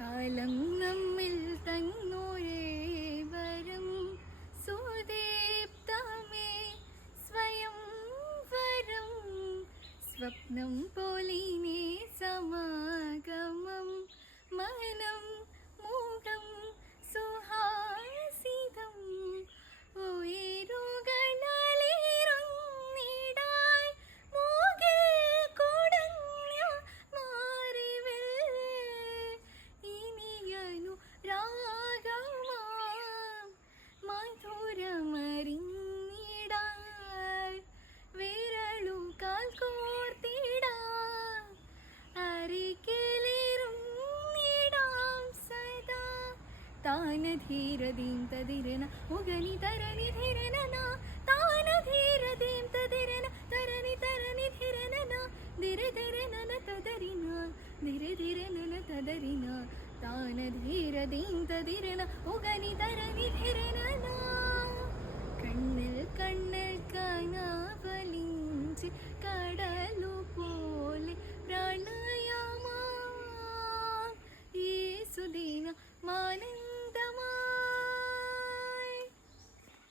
കാലം നമ്മിൽ തന്നൊരേ വരം സുദീപ്തമേ സ്വയം വരം സ്വപ്നം പോലിനെ സമാഗമം മനം മൂകം സുഹാസിതം ഉയരുകളേറുന്നിടായി മൂകിൽ കുടഞ്ഞ മാറിവിൽ ഇനിയനു രാഗമാം മധുരമറിഞ്ഞിടാൻ വിരലുകാൽ കോർത്തിടാൻ അരികിലിരുന്നിടാം സദാ താനധീരതീം തതിരന ഉഗനി തരണി ധിരനന താനധീരതീം തതിരന തരണി തരണി ധിരനന ധിരധരനന തദരിന ധിരധിരനന തദരിന താനധീരതീം തതിരന ഉഗനി തരണി ധിരനന കണ്ണിൽ കണ്ണിൽ കാണാവലിഞ്ച് കട